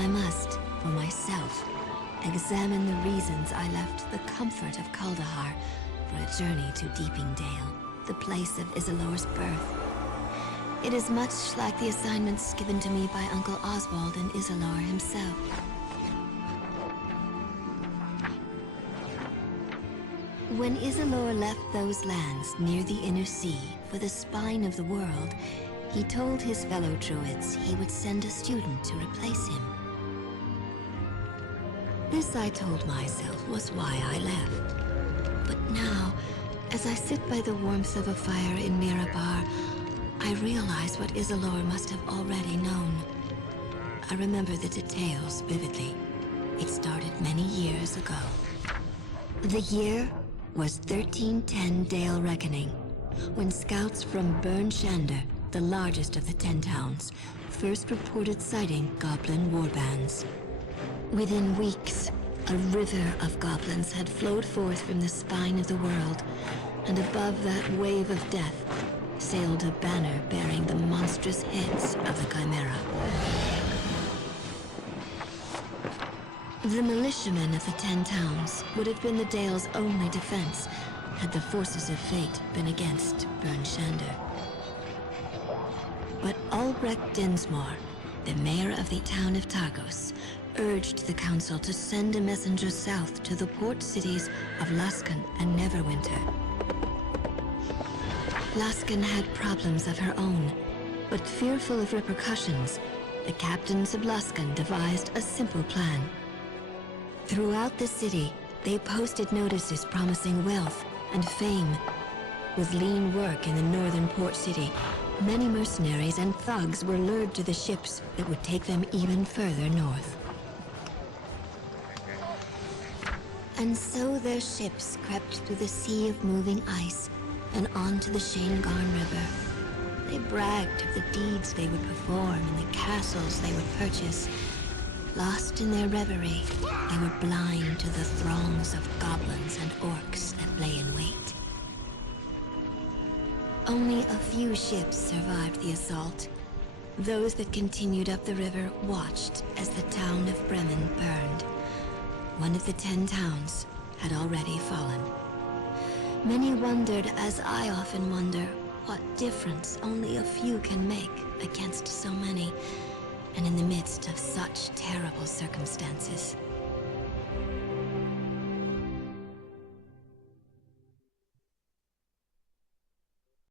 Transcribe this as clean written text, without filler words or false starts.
I must, for myself, examine the reasons I left the comfort of Kaldahar for a journey to Deeping Dale, the place of Isilor's birth. It is much like the assignments given to me by Uncle Oswald and Isilor himself. When Isilor left those lands near the Inner Sea for the spine of the world, he told his fellow Druids he would send a student to replace him. This, I told myself, was why I left. But now, as I sit by the warmth of a fire in Mirabar, I realize what Isilor must have already known. I remember the details vividly. It started many years ago. The year was 1310 Dale Reckoning, when scouts from Burn Shander, the largest of the 10 towns, first reported sighting goblin warbands. Within weeks, a river of goblins had flowed forth from the spine of the world, and above that wave of death sailed a banner bearing the monstrous heads of the Chimera. The militiamen of the 10 towns would have been the Dale's only defense had the forces of fate been against Burn Shander. But Albrecht Dinsmore, the mayor of the town of Targos, urged the council to send a messenger south to the port cities of Laskan and Neverwinter. Laskan had problems of her own, but fearful of repercussions, the captains of Laskan devised a simple plan. Throughout the city, they posted notices promising wealth and fame. With lean work in the northern port city, many mercenaries and thugs were lured to the ships that would take them even further north. And so their ships crept through the sea of moving ice and onto the Shanegarn River. They bragged of the deeds they would perform and the castles they would purchase. Lost in their reverie, they were blind to the throngs of goblins and orcs that lay in wait. Only a few ships survived the assault. Those that continued up the river watched as the town of Bremen burned. One of the 10 towns had already fallen. Many wondered, as I often wonder, what difference only a few can make against so many, and in the midst of such terrible circumstances.